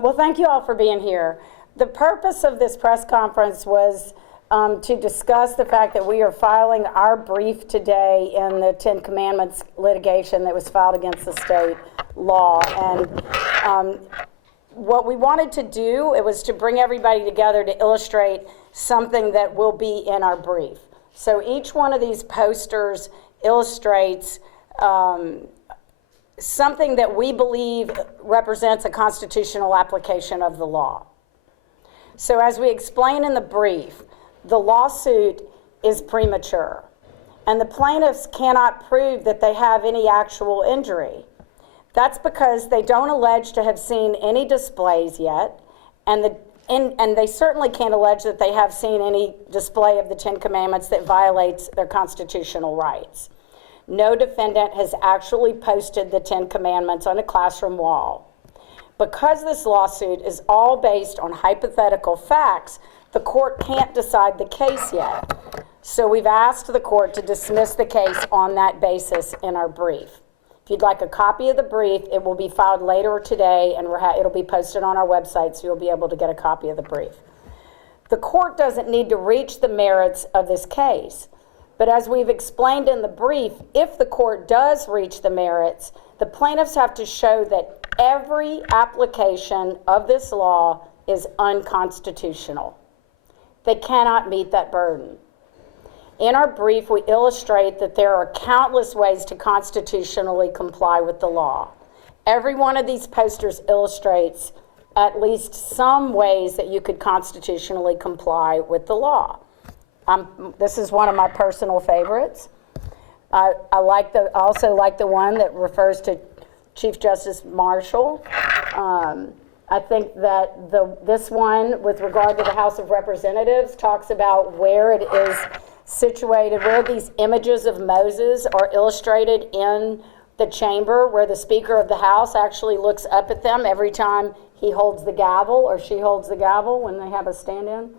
Well, thank you all for being here. The purpose of this press conference was to discuss the fact that we are filing our brief today in the Ten Commandments litigation that was filed against the state law. And what we wanted to do, it was to bring everybody together to illustrate something that will be in our brief. So each one of these posters illustrates something that we believe represents a constitutional application of the law. So as we explain in the brief, the lawsuit is premature, and the plaintiffs cannot prove that they have any actual injury. That's because they don't allege to have seen any displays yet, and they certainly can't allege that they have seen any display of the Ten Commandments that violates their constitutional rights. No defendant has actually posted the Ten Commandments on a classroom wall. Because this lawsuit is all based on hypothetical facts, the court can't decide the case yet. So we've asked the court to dismiss the case on that basis in our brief. If you'd like a copy of the brief, it will be filed later today, and it'll be posted on our website, so you'll be able to get a copy of the brief. The court doesn't need to reach the merits of this case. But as we've explained in the brief, if the court does reach the merits, the plaintiffs have to show that every application of this law is unconstitutional. They cannot meet that burden. In our brief, we illustrate that there are countless ways to constitutionally comply with the law. Every one of these posters illustrates at least some ways that you could constitutionally comply with the law. This is one of my personal favorites. I also like the one that refers to Chief Justice Marshall. I think that this one, with regard to the House of Representatives, talks about where it is situated, where these images of Moses are illustrated in the chamber, where the Speaker of the House actually looks up at them every time he holds the gavel or she holds the gavel when they have a stand-in.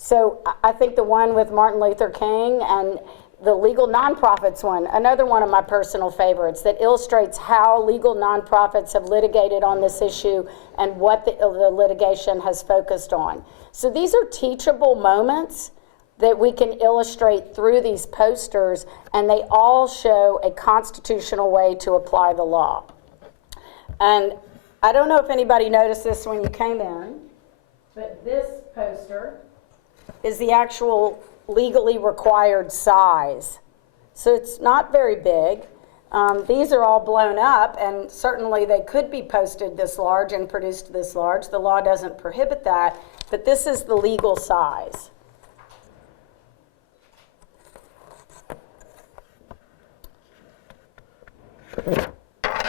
So I think the one with Martin Luther King and the legal nonprofits one, another one of my personal favorites that illustrates how legal nonprofits have litigated on this issue and what the litigation has focused on. So these are teachable moments that we can illustrate through these posters, and they all show a constitutional way to apply the law. And I don't know if anybody noticed this when you came in, but this poster is the actual legally required size. So it's not very big. These are all blown up, and certainly they could be posted this large and produced this large. The law doesn't prohibit that, but this is the legal size.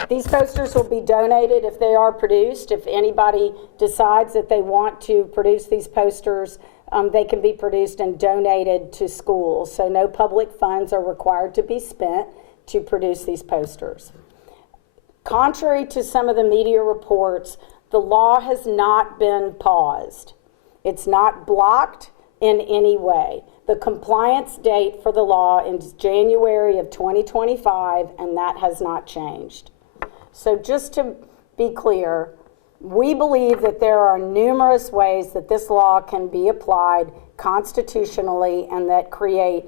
These posters will be donated if they are produced. If anybody decides that they want to produce these posters, they can be produced and donated to schools. So no public funds are required to be spent to produce these posters. Contrary to some of the media reports, the law has not been paused. It's not blocked in any way. The compliance date for the law is January of 2025, and that has not changed. So just to be clear, we believe that there are numerous ways that this law can be applied constitutionally and that create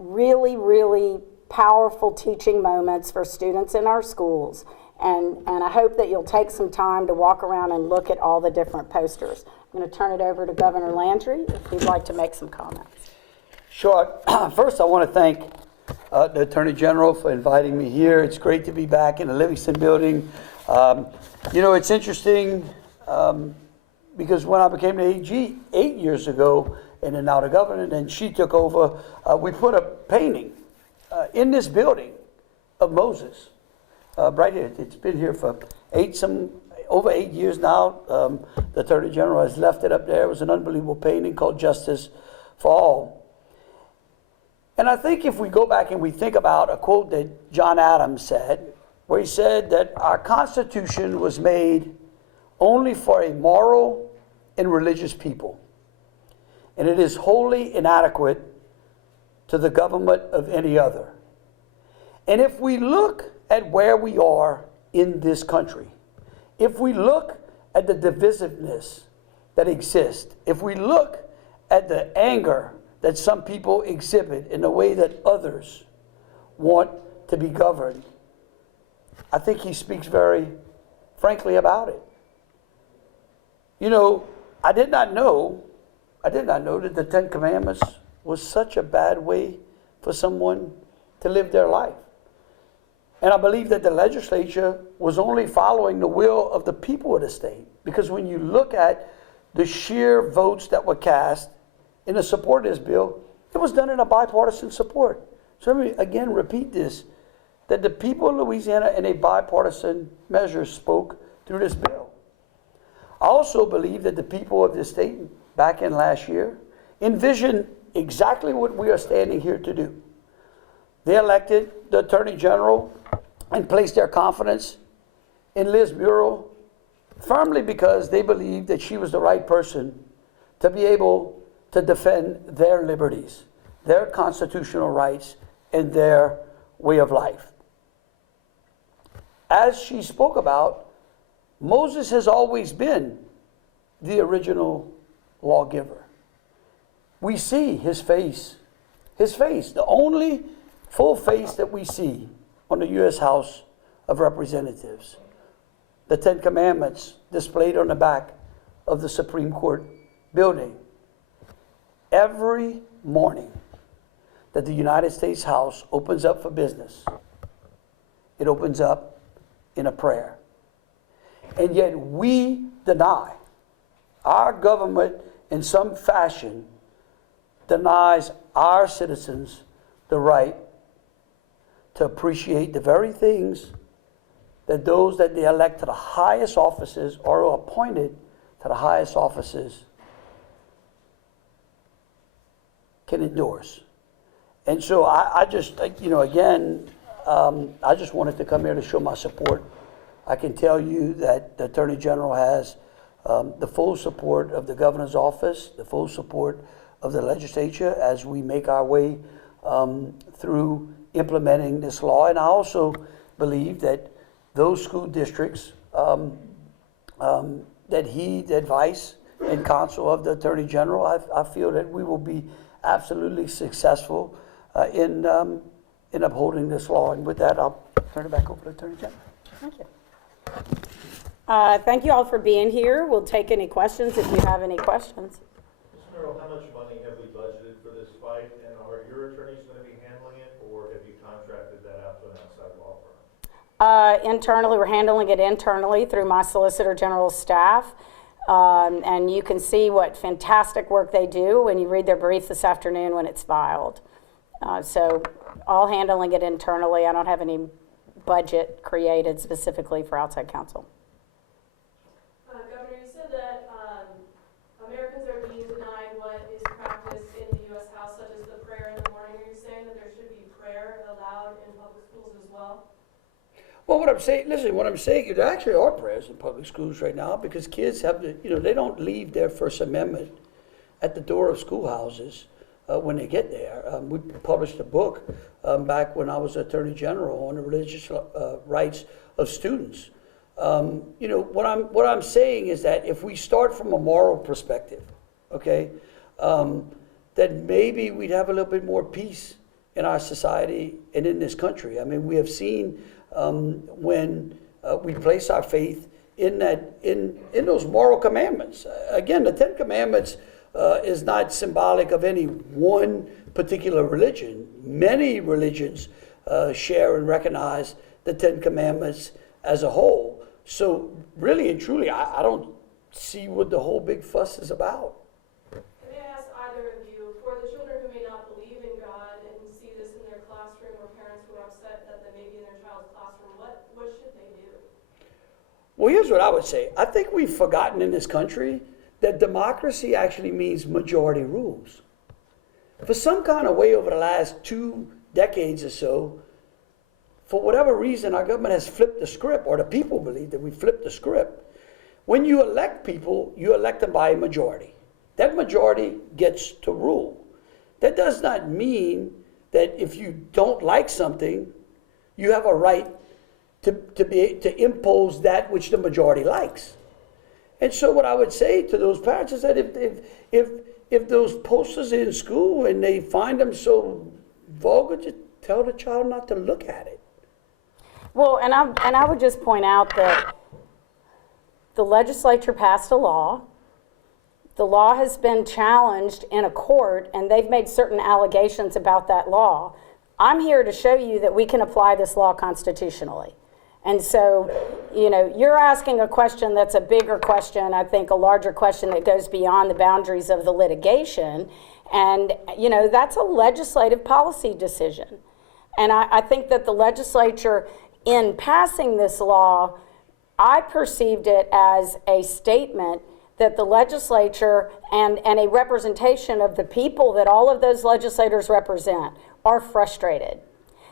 really, really powerful teaching moments for students in our schools. And I hope that you'll take some time to walk around and look at all the different posters. I'm going to turn it over to Governor Landry if he'd like to make some comments. Sure. First, I want to thank the Attorney General for inviting me here. It's great to be back in the Livingston building. You know, it's interesting because when I became the AG 8 years ago in and out of government and she took over, we put a painting in this building of Moses right here. It's been here for over 8 years now. The Attorney General has left it up there. It was an unbelievable painting called Justice for All. And I think if we go back and we think about a quote that John Adams said, where he said that our Constitution was made only for a moral and religious people, and it is wholly inadequate to the government of any other. And if we look at where we are in this country, if we look at the divisiveness that exists, if we look at the anger that some people exhibit in the way that others want to be governed, I think he speaks very frankly about it. You know, I did not know that the Ten Commandments was such a bad way for someone to live their life. And I believe that the legislature was only following the will of the people of the state. Because when you look at the sheer votes that were cast in the support of this bill, it was done in a bipartisan support. So let me again repeat this, that the people of Louisiana in a bipartisan measure spoke through this bill. I also believe that the people of this state back in last year envisioned exactly what we are standing here to do. They elected the Attorney General and placed their confidence in Liz Murrill firmly because they believed that she was the right person to be able to defend their liberties, their constitutional rights, and their way of life. As she spoke about, Moses has always been the original lawgiver. We see his face, the only full face that we see on the U.S. House of Representatives. The Ten Commandments displayed on the back of the Supreme Court building. Every morning that the United States House opens up for business, it opens up in a prayer. And yet we deny, our government in some fashion denies our citizens the right to appreciate the very things that those that they elect to the highest offices or are appointed to the highest offices can endorse. And so I just, you know, again, I just wanted to come here to show my support. I can tell you that the Attorney General has the full support of the governor's office, the full support of the legislature as we make our way through implementing this law. And I also believe that those school districts that heed the advice and counsel of the Attorney General, I feel that we will be absolutely successful in upholding this law. And with that, I'll turn it back over to the Attorney General. Thank you. Thank you all for being here. We'll take any questions if you have any questions. Mr. Murrill, how much money have we budgeted for this fight, and are your attorneys going to be handling it, or have you contracted that out to an outside law firm? Internally, we're handling it internally through my Solicitor General's staff. And you can see what fantastic work they do when you read their brief this afternoon when it's filed. So all handling it internally. I don't have any budget created specifically for outside counsel. Governor, you said that Americans are being denied what is practiced in the U.S. House, such as the prayer in the morning. Are you saying that there should be prayer allowed in public schools as well? Well, what I'm saying, listen, what I'm saying is there actually are prayers in public schools right now because kids have to, you know, they don't leave their First Amendment at the door of schoolhouses when they get there. We published a book back when I was Attorney General on the religious rights of students. You know, what I'm saying is that if we start from a moral perspective, okay, then maybe we'd have a little bit more peace in our society and in this country. I mean, we have seen when we place our faith in those moral commandments. Again, the Ten Commandments is not symbolic of any one particular religion. Many religions share and recognize the Ten Commandments as a whole. So really and truly, I don't see what the whole big fuss is about. May I ask either of you, for the children who may not believe in God and see this in their classroom, or parents who are upset that they may be in their child's classroom, what should they do? Well, here's what I would say. I think we've forgotten in this country that democracy actually means majority rules. For some kind of way over the last 2 decades or so, for whatever reason, our government has flipped the script, or the people believe that we flipped the script. When you elect people, you elect them by a majority. That majority gets to rule. That does not mean that if you don't like something, you have a right to impose that which the majority likes. And so what I would say to those parents is that if those posters in school and they find them so vulgar, just tell the child not to look at it. Well, and I would just point out that the legislature passed a law. The law has been challenged in a court, and they've made certain allegations about that law. I'm here to show you that we can apply this law constitutionally. And so, you know, you're asking a question that's a bigger question, I think a larger question that goes beyond the boundaries of the litigation. And, you know, that's a legislative policy decision. And I think that the legislature, in passing this law, I perceived it as a statement that the legislature and a representation of the people that all of those legislators represent are frustrated.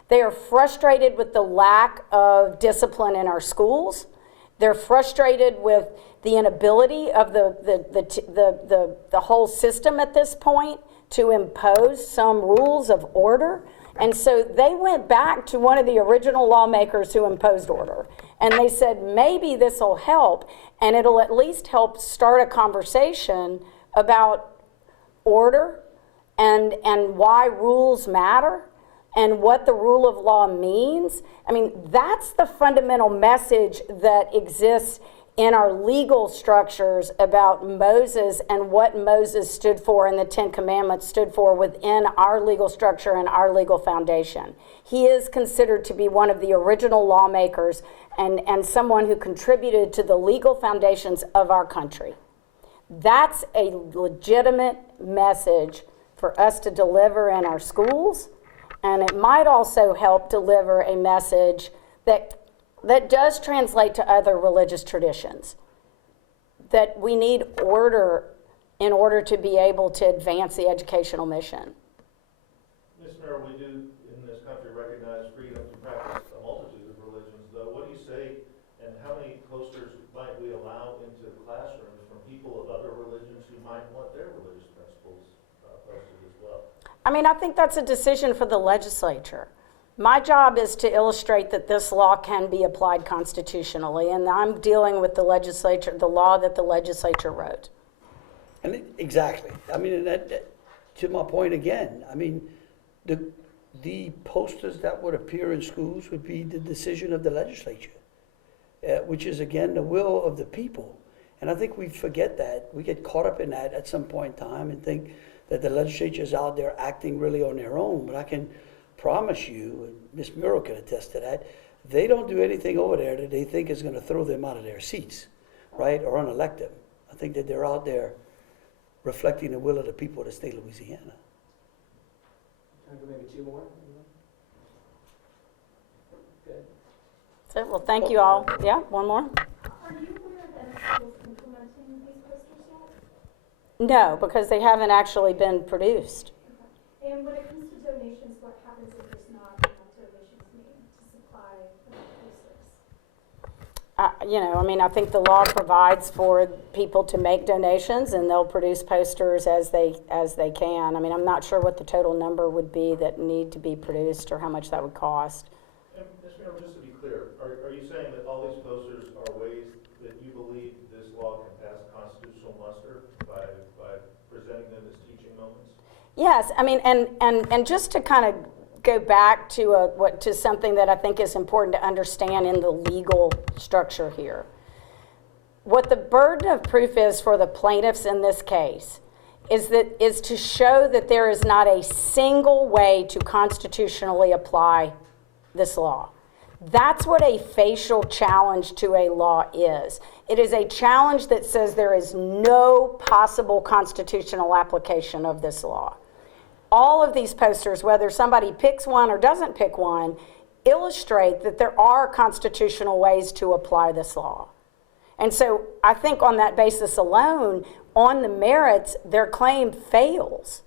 They are frustrated with the lack of discipline in our schools. They're frustrated with the inability of the whole system at this point to impose some rules of order. And so they went back to one of the original lawmakers who imposed order. And they said, maybe this will help, and it'll at least help start a conversation about order and why rules matter and what the rule of law means. I mean, that's the fundamental message that exists in our legal structures about Moses and what Moses stood for and the Ten Commandments stood for within our legal structure and our legal foundation. He is considered to be one of the original lawmakers and someone who contributed to the legal foundations of our country. That's a legitimate message for us to deliver in our schools, and it might also help deliver a message that does translate to other religious traditions, that we need order in order to be able to advance the educational mission. Ms. Murrill, we do in this country recognize freedom to practice a multitude of religions, though. What do you say, and how many posters might we allow into the classrooms from people of other religions who might want their religious principles posted as well? I mean, I think that's a decision for the legislature. My job is to illustrate that this law can be applied constitutionally, and I'm dealing with the legislature, the law that the legislature wrote. And exactly. I mean, and that, to my point again, I mean, the posters that would appear in schools would be the decision of the legislature, which is, again, the will of the people. And I think we forget that. We get caught up in that at some point in time and think that the legislature is out there acting really on their own. But I can promise you, and Ms. Murrill can attest to that, they don't do anything over there that they think is going to throw them out of their seats, right, or unelect them. I think that they're out there reflecting the will of the people of the state of Louisiana. Time for maybe two more? Good. So, well, thank you all. Yeah, one more? Are you aware of any schools implementing these posters yet? No, because they haven't actually been produced. Okay. And when it comes to donations, what happens if there's not enough donations made to supply enough posters? You know, I mean, I think the law provides for people to make donations, and they'll produce posters as they can. I mean, I'm not sure what the total number would be that need to be produced or how much that would cost. And Ms. Murrill, just to be clear, are you saying that all these posters are ways that you believe this law can pass constitutional muster by presenting them as teaching moments? Yes, I mean, and just to kind of go back to to something that I think is important to understand in the legal structure here. What the burden of proof is for the plaintiffs in this case is to show that there is not a single way to constitutionally apply this law. That's what a facial challenge to a law is. It is a challenge that says there is no possible constitutional application of this law. All of these posters, whether somebody picks one or doesn't pick one, illustrate that there are constitutional ways to apply this law. And so I think on that basis alone, on the merits, their claim fails.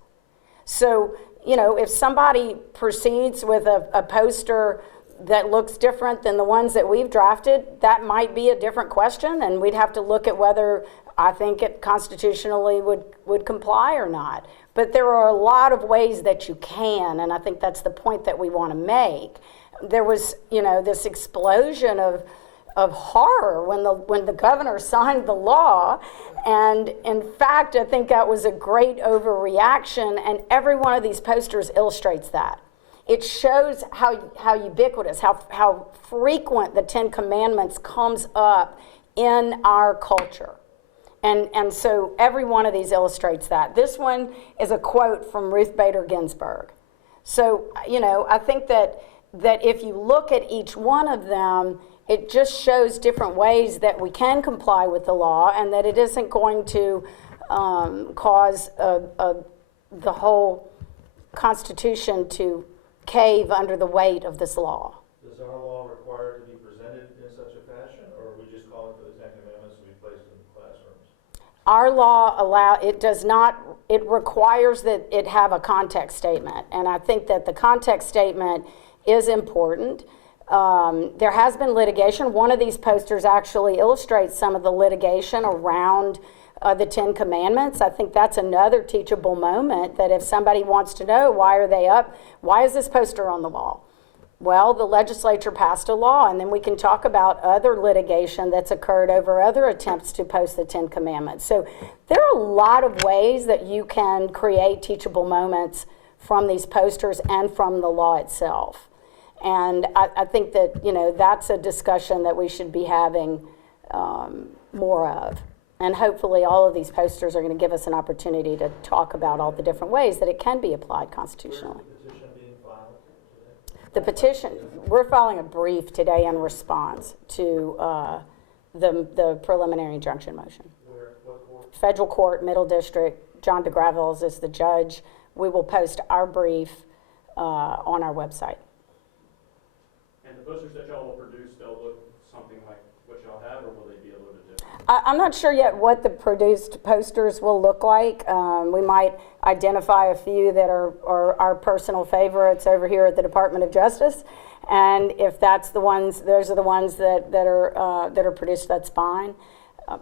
So, you know, if somebody proceeds with a poster that looks different than the ones that we've drafted, that might be a different question, and we'd have to look at whether I think it constitutionally would comply or not. But there are a lot of ways that you can, and I think that's the point that we want to make. There was, you know, this explosion of horror when the governor signed the law. And in fact, I think that was a great overreaction, and every one of these posters illustrates that. It shows how ubiquitous, how frequent the Ten Commandments comes up in our culture. And so every one of these illustrates that. This one is a quote from Ruth Bader Ginsburg. So, I think that if you look at each one of them, it just shows different ways that we can comply with the law, and that it isn't going to cause the whole Constitution to cave under the weight of this law. Does our law require it to be presented in such a fashion, or are we just calling for the Ten Commandments to be placed in the classrooms? Our law it requires that it have a context statement, and I think that the context statement is important. There has been litigation. One of these posters actually illustrates some of the litigation around the Ten Commandments. I think that's another teachable moment, that if somebody wants to know why are they up, why is this poster on the wall? Well, the legislature passed a law, and then we can talk about other litigation that's occurred over other attempts to post the Ten Commandments. So there are a lot of ways that you can create teachable moments from these posters and from the law itself. And I think that, that's a discussion that we should be having more of. And hopefully all of these posters are going to give us an opportunity to talk about all the different ways that it can be applied constitutionally. Where's the petition being filed today? The petition, we're filing a brief today in response to the preliminary injunction motion. Where, what court? Federal Court, Middle District, John DeGravels is the judge. We will post our brief on our website. And the posters that y'all will produce, they'll look something like what y'all have, or will they be a little bit different? I'm not sure yet what the produced posters will look like. We might identify a few that are our personal favorites over here at the Department of Justice, and if that's the ones, those are the ones that are produced, that's fine.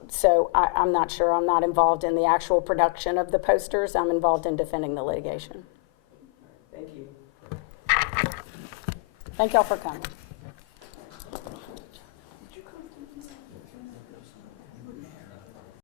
So I'm not sure. I'm not involved in the actual production of the posters. I'm involved in defending the litigation. Thank you. Thank y'all for coming.